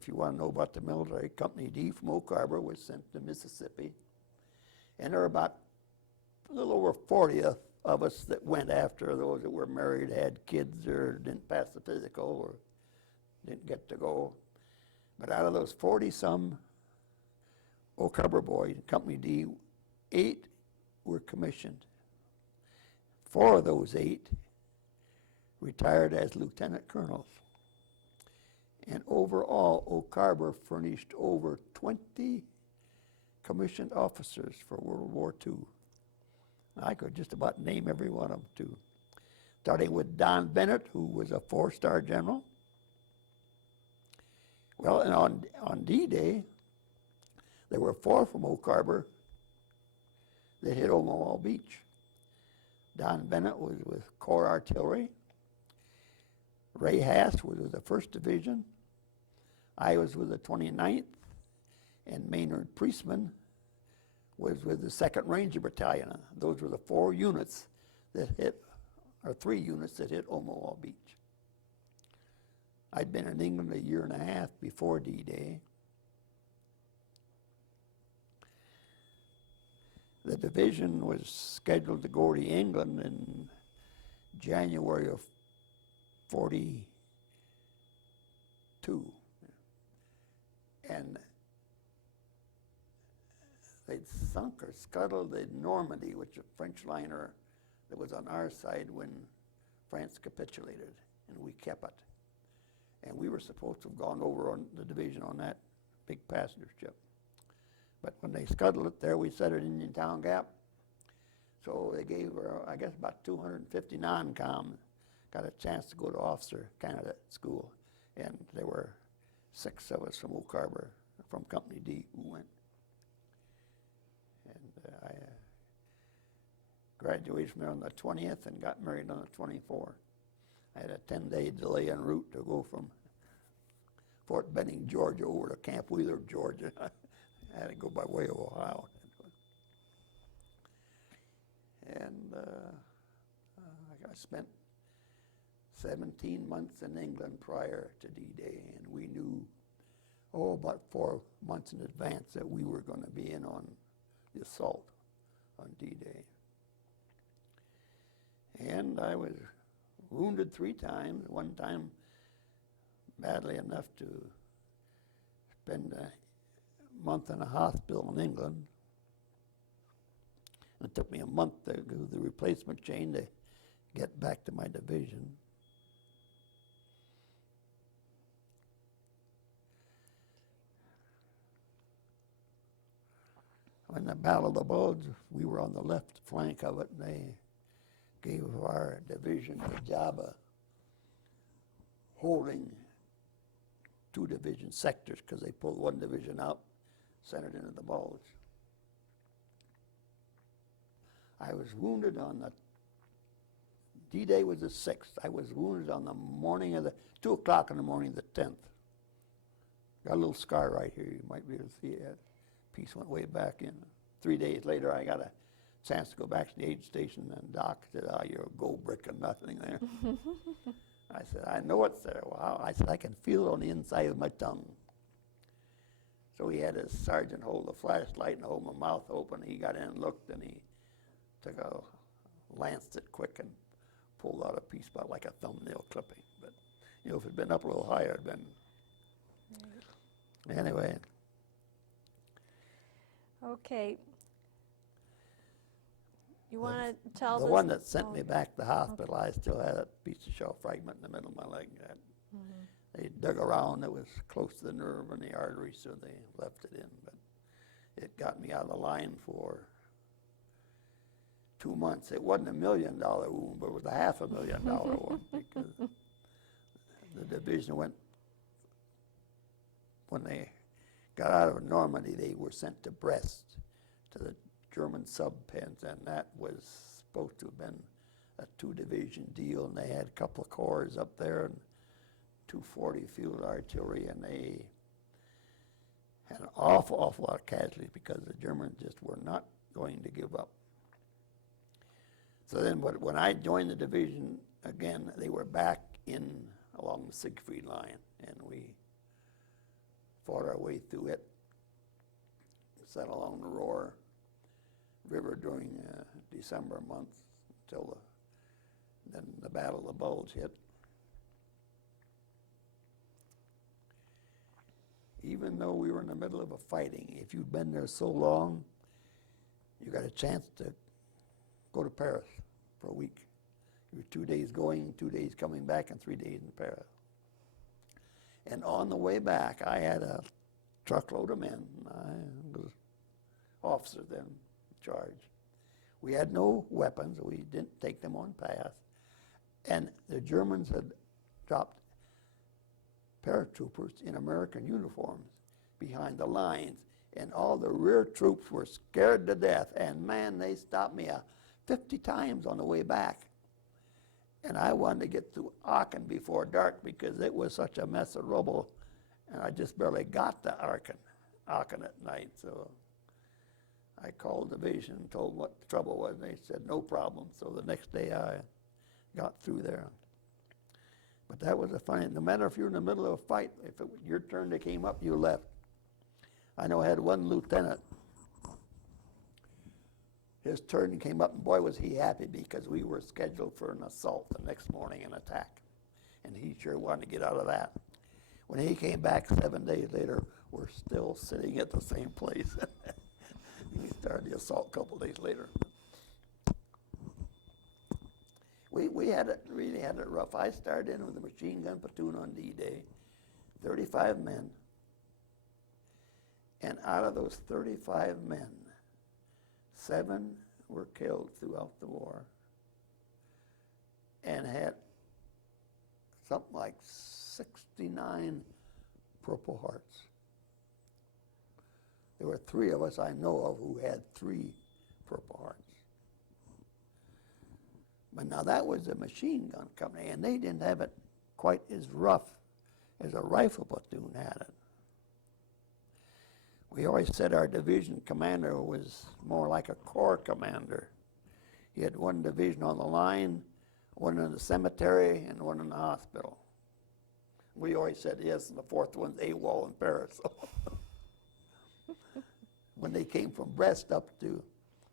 If you want to know about the military, Company D from Oak Harbor was sent to Mississippi. And there were about a little over 40 of us that went after those that were married, had kids, or didn't pass the physical, or didn't get to go. But out of those 40-some Oak Harbor boys, Company D, 8 were commissioned. 4 of those 8 retired as lieutenant colonels. And overall, Oak Harbor furnished over 20 commissioned officers for World War II. I could just about name every one of them, too. Starting with Don Bennett, who was a 4-star general. Well, and on D-Day, there were 4 from Oak Harbor that hit Omaha Beach. Don Bennett was with Corps Artillery. Ray Hass was with the 1st Division. I was with the 29th, and Maynard Priestman was with the 2nd Ranger Battalion. Those were the 4 units that hit, or 3 units that hit Omaha Beach. I'd been in England a year and a half before D-Day. The division was scheduled to go to England in January of 42. And they'd sunk or scuttled the Normandy, which was a French liner that was on our side when France capitulated, and we kept it. And we were supposed to have gone over on the division on that big passenger ship. But when they scuttled it there, we set it in Indian Town Gap. So they gave her, I guess, about 250 non-com, got a chance to go to officer candidate school. And there were 6 of us from Oak Harbor, from Company D, who went. And I graduated from there on the 20th and got married on the 24th. I had a 10-day delay en route to go from Fort Benning, Georgia, over to Camp Wheeler, Georgia. I had to go by way of Ohio. And I spent 17 months in England prior to D-Day, and we knew, about 4 months in advance that we were going to be in on the assault on D-Day. And I was wounded 3 times, one time badly enough to spend a month in a hospital in England. It took me a month to do the replacement chain to get back to my division. When the Battle of the Bulge, we were on the left flank of it, and they gave our division the job of holding 2 division sectors, because they pulled 1 division out, sent it into the Bulge. I was wounded on the, D-Day was the 6th. I was wounded on the morning of the, 2 o'clock in the morning of the 10th. Got a little scar right here, you might be able to see it. Piece went way back in. 3 days later, I got a chance to go back to the aid station, and Doc said, you're a gold brick and nothing there. I said, I know it's there. Wow. I said, I can feel it on the inside of my tongue. So he had his sergeant hold the flashlight and hold my mouth open. He got in and looked, and he took lanced it quick and pulled out a piece about like a thumbnail clipping. But, if it had been up a little higher, it'd been. Right. Anyway. Okay. You want to tell the one that sent me back to the hospital, I still had a piece of shell fragment in the middle of my leg. They dug around, it was close to the nerve and the artery, so they left it in. But it got me out of the line for 2 months. It wasn't $1 million wound, but it was a $500,000 one, because the division went, when they got out of Normandy, they were sent to Brest, to the German sub-pens, and that was supposed to have been a 2-division deal, and they had a couple of corps up there and 240 field artillery, and they had an awful lot of casualties because the Germans just were not going to give up. So then when I joined the division again, they were back in along the Siegfried line, and we fought our way through it, sat along the Roar River during December months until then the Battle of the Bulge hit. Even though we were in the middle of a fighting, if you'd been there so long, you got a chance to go to Paris for a week. You were 2 days going, 2 days coming back, and 3 days in Paris. And on the way back, I had a truckload of men. I was officer then in charge. We had no weapons. We didn't take them on pass. And the Germans had dropped paratroopers in American uniforms behind the lines, and all the rear troops were scared to death. And man, they stopped me 50 times on the way back. And I wanted to get through Aachen before dark because it was such a mess of rubble, and I just barely got to Aachen at night. So I called the division and told them what the trouble was, and they said no problem. So the next day I got through there. But that was a funny, no matter if you're in the middle of a fight, if it was your turn that came up, you left. I know I had one lieutenant. His turn came up, and boy, was he happy because we were scheduled for an assault the next morning, an attack. And he sure wanted to get out of that. When he came back 7 days later, we're still sitting at the same place. We started the assault a couple days later. We had it, really had it rough. I started in with a machine gun platoon on D-Day, 35 men. And out of those 35 men, 7 were killed throughout the war and had something like 69 Purple Hearts. There were 3 of us I know of who had 3 Purple Hearts. But now that was a machine gun company, and they didn't have it quite as rough as a rifle platoon had it. We always said our division commander was more like a corps commander. He had 1 division on the line, 1 in the cemetery, and 1 in the hospital. We always said, yes, and the 4th one's AWOL in Paris. When they came from Brest up to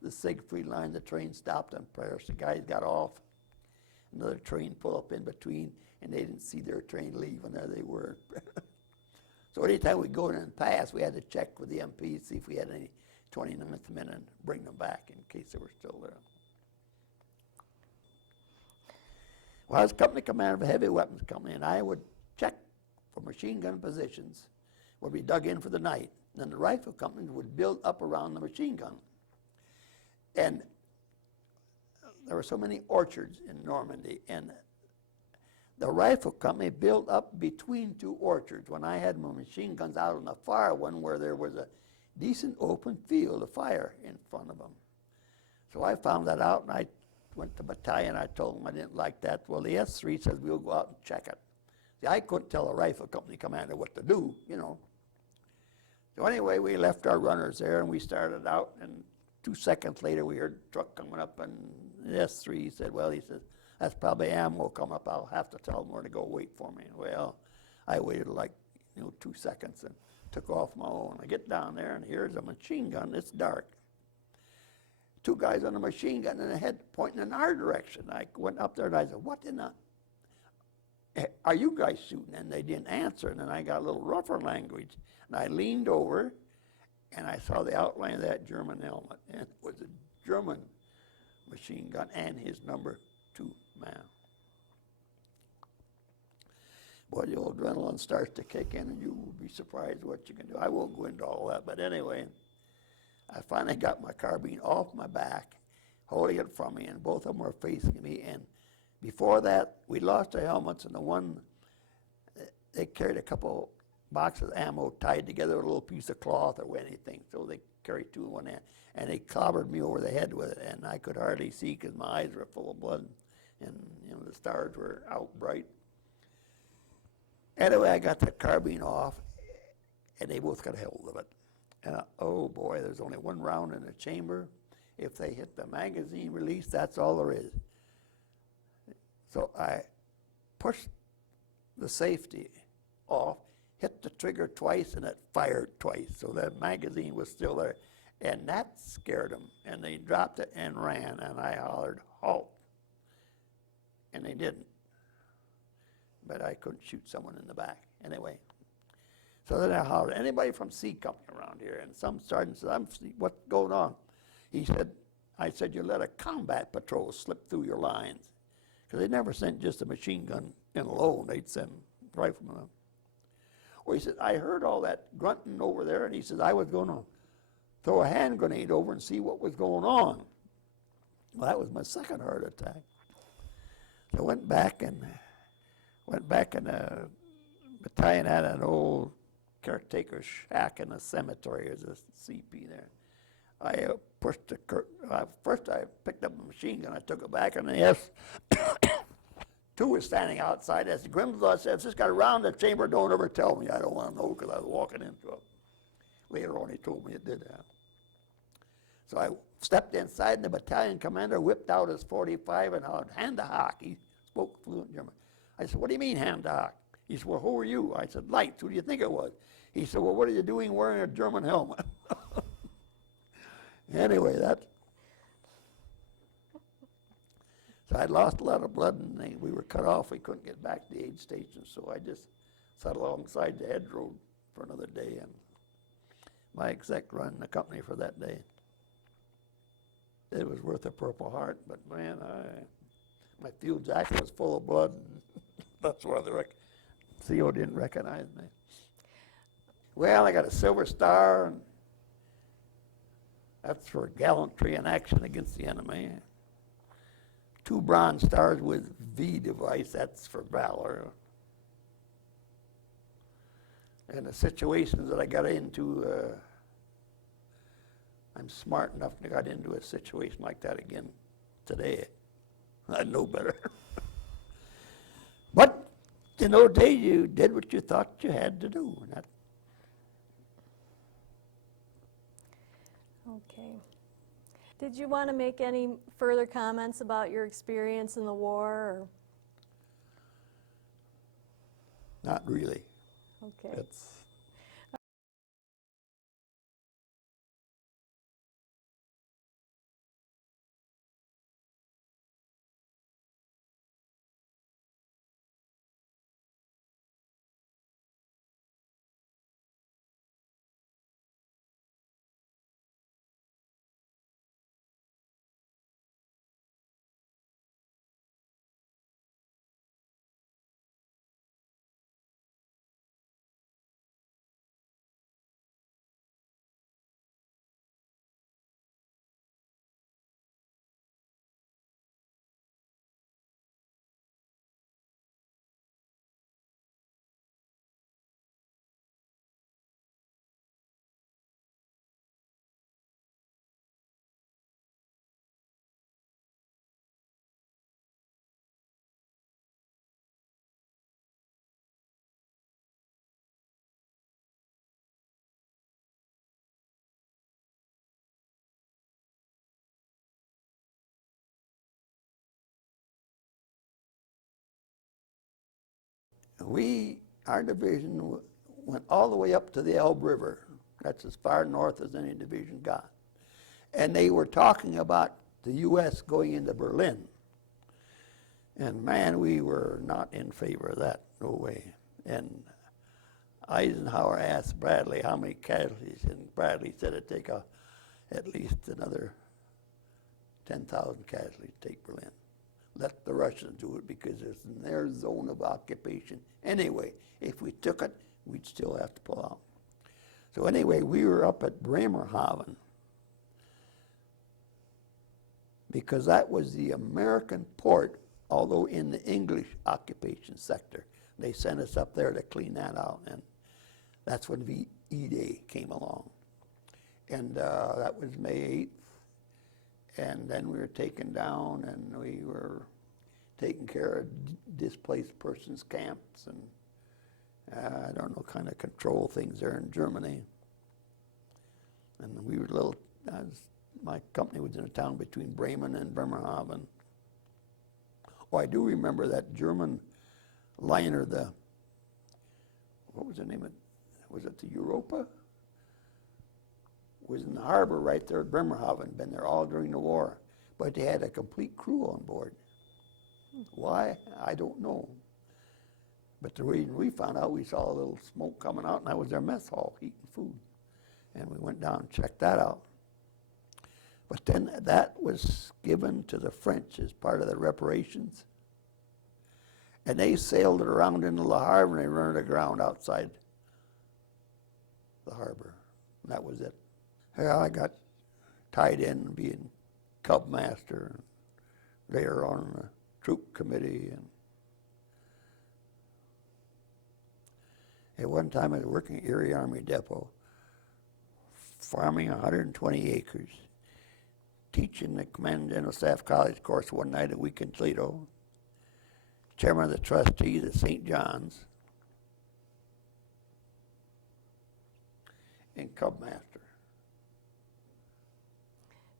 the Siegfried line, the train stopped in Paris. The guys got off. Another train pulled up in between, and they didn't see their train leave, and there they were. So anytime we go in and pass, we had to check with the MP to see if we had any 29th men and bring them back in case they were still there. Well, I was company commander of a heavy weapons company, and I would check for machine gun positions where we dug in for the night. And then the rifle companies would build up around the machine gun. And there were so many orchards in Normandy, and the rifle company built up between 2 orchards when I had my machine guns out on the far one where there was a decent open field of fire in front of them. So I found that out, and I went to battalion. I told them I didn't like that. Well, the S3 says we'll go out and check it. See, I couldn't tell a rifle company commander what to do, you know. So anyway, we left our runners there, and we started out, and 2 seconds later we heard a truck coming up, and the S3 said, well, he says, that's probably ammo coming up. I'll have to tell them where to go wait for me. Well, I waited like 2 seconds and took off my own. I get down there, and here's a machine gun. It's dark. 2 guys on a machine gun and a head pointing in our direction. I went up there and I said, what in the, are you guys shooting? And they didn't answer. And then I got a little rougher language. And I leaned over, and I saw the outline of that German helmet. And it was a German machine gun and his number 2 man. Boy, the old adrenaline starts to kick in, and you will be surprised what you can do. I won't go into all that, but anyway, I finally got my carbine off my back, holding it from me, and both of them were facing me. And before that, we lost our helmets, and the one, they carried a couple boxes of ammo tied together with a little piece of cloth or anything, so they carried 2 in one hand, and they clobbered me over the head with it, and I could hardly see because my eyes were full of blood, and the stars were out bright. Anyway, I got that carbine off, and they both got a hold of it. And oh boy, there's only 1 round in the chamber. If they hit the magazine release, that's all there is. So I pushed the safety off, hit the trigger twice and it fired twice. So that magazine was still there. And that scared them. And they dropped it and ran. And I hollered, halt. And they didn't. But I couldn't shoot someone in the back. Anyway. So then I hollered, anybody from C Company around here? And some sergeant said, what's going on? I said, you let a combat patrol slip through your lines. Because they never sent just a machine gun in alone. They'd send riflemen. Well, he said, I heard all that grunting over there, and he said, I was going to throw a hand grenade over and see what was going on. Well, that was my second heart attack. So I went back, and the battalion had an old caretaker shack in a cemetery. There's a CP there. I pushed the first I picked up a machine gun, I took it back, and the S2 was standing outside. As Grimslaw said, if this got around the chamber, don't ever tell me. I don't want to know because I was walking into it. Later on, he told me it did that. So I stepped inside, and the battalion commander whipped out his .45 and hollered, hand to hock. He spoke fluent German. I said, what do you mean, hand to hock? He said, well, who are you? I said, Leutz. Who do you think it was? He said, well, what are you doing wearing a German helmet? Anyway, so I'd lost a lot of blood, and we were cut off. We couldn't get back to the aid station, so I just sat alongside the edge road for another day, and my exec run the company for that day. It was worth a Purple Heart, but man, my field jacket was full of blood, and that's why the CO didn't recognize me. Well, I got a Silver Star, and that's for gallantry in action against the enemy. 2 Bronze Stars with V device, that's for valor. And the situations that I got into, I'm smart enough to get into a situation like that again today. I know better. But in those days, you did what you thought you had to do. And that, Okay. Did you want to make any further comments about your experience in the war? Or? not really. Okay. It's, our division went all the way up to the Elbe River. That's as far north as any division got. And they were talking about the U.S. going into Berlin. And man, we were not in favor of that, no way. And Eisenhower asked Bradley how many casualties, and Bradley said it'd take at least another 10,000 casualties to take Berlin. Let the Russians do it because it's in their zone of occupation. Anyway, if we took it, we'd still have to pull out. So anyway, we were up at Bremerhaven because that was the American port, although in the English occupation sector. They sent us up there to clean that out, and that's when VE Day came along. And that was May 8th. And then we were taken down, and we were taking care of displaced persons camps, and I don't know, kind of control things there in Germany. And we were my company was in a town between Bremen and Bremerhaven. Oh, I do remember that German liner, the what was the name of, was it the Europa? Was in the harbor right there at Bremerhaven, been there all during the war. But they had a complete crew on board. Why? I don't know. But the reason we found out, we saw a little smoke coming out, and that was their mess hall, heating food. And we went down and checked that out. But then that was given to the French as part of the reparations. And they sailed it around into the harbor, and they ran it aground outside the harbor. And that was it. Yeah, I got tied in being Cub Master, and later on the troop committee. And at one time I was working at Erie Army Depot, farming 120 acres, teaching the Command and General Staff College course one night a week in Toledo, chairman of the trustees at St. John's, and Cub Master.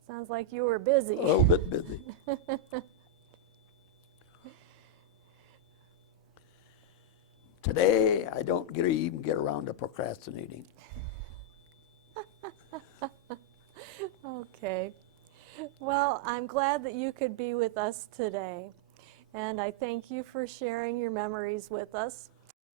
Sounds like you were busy. A little bit busy. Today, I don't even get around to procrastinating. Okay. Well, I'm glad that you could be with us today. And I thank you for sharing your memories with us.